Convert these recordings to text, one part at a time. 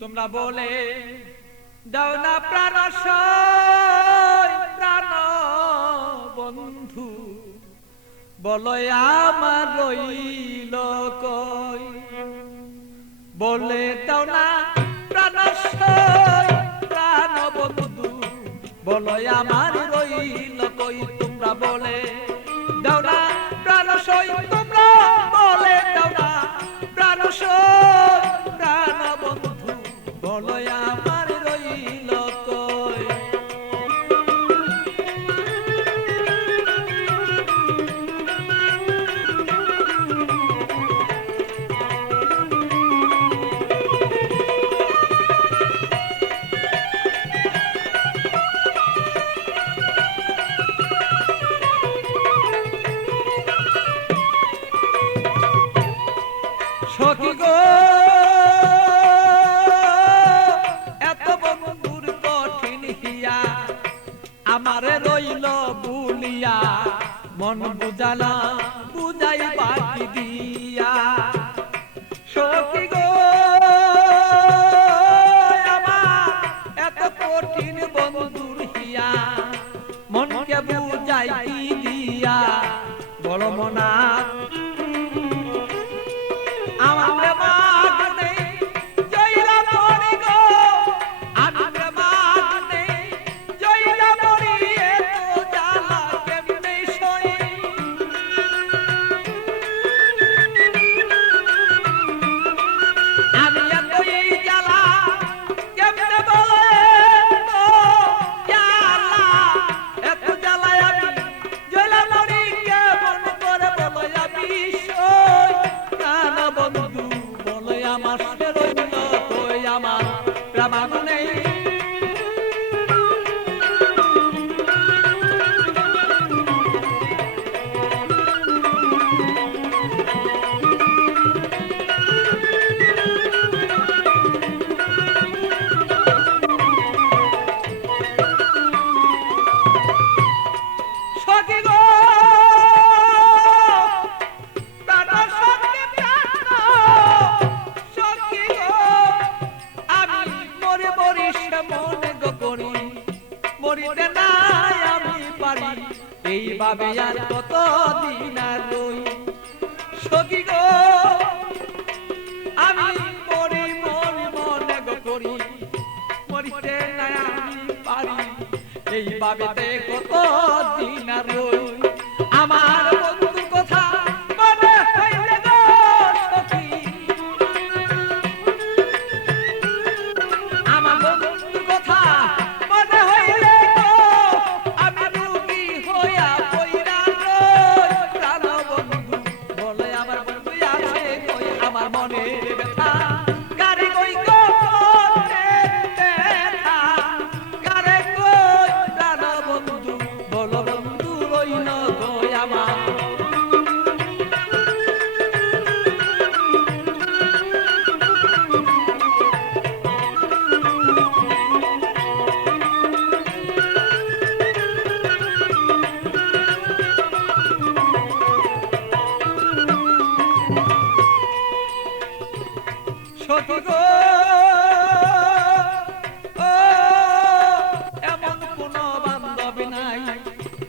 তোমরা বলে দাও না প্রাণ প্রাণ বন্ধু, বলো আমার রইল কই। বলে দাও না প্রাণ প্রাণ বন্ধু, বলো আমার রইল কই। তোমরা বলে দাও না প্রাণ তোমরা বলে দাও না প্রাণ প্রাণ বন্ধু, বলো আমার রইল কই। সখী গো এত বন্ধুর কঠিন হিয়া, আমারে রইল বুলিয়া, মন বুঝালা বুঝাই বাকি দিয়া। সখী গো আমার এত কঠিন বন্ধুর হিয়া, মনকে বুঝাই কি দিয়া। বড় মনা মরিতে নাই আমি পারি, এইভাবে আর কতদিন আর রই। সখী গো আমি মরি মরি মনে গো করি, মরিতে নাই আমি পারি, এইভাবে কতদিন আর রই। আমার বন্ধুর কথা মনে হইলে গো সখী, আমার বন্ধুর কথা মনে হইলে গো, আমি রোগী হইয়া পইরা রই। প্রাণ বন্ধু বলে আমার বন্ধু আছে কই, আমার মনের ব্যথা কারে কই গো ব্যথা কারে কই। প্রাণ বন্ধু বলো বন্ধু রইল কই আমার। সখী গো এমন কোন বান্ধব নাই,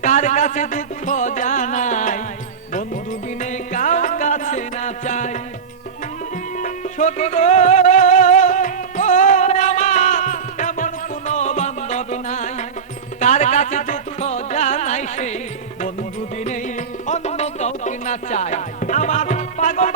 কার কাছে দুঃখ জানাই, বন্ধু বিনে কার কাছে না চাই। সখী গো আমার এমন কোন বান্ধব নাই, কার কাছে দুঃখ জানাই, সেই বন্ধু বিনে অন্য কাউকে না চাই। আমার পাগল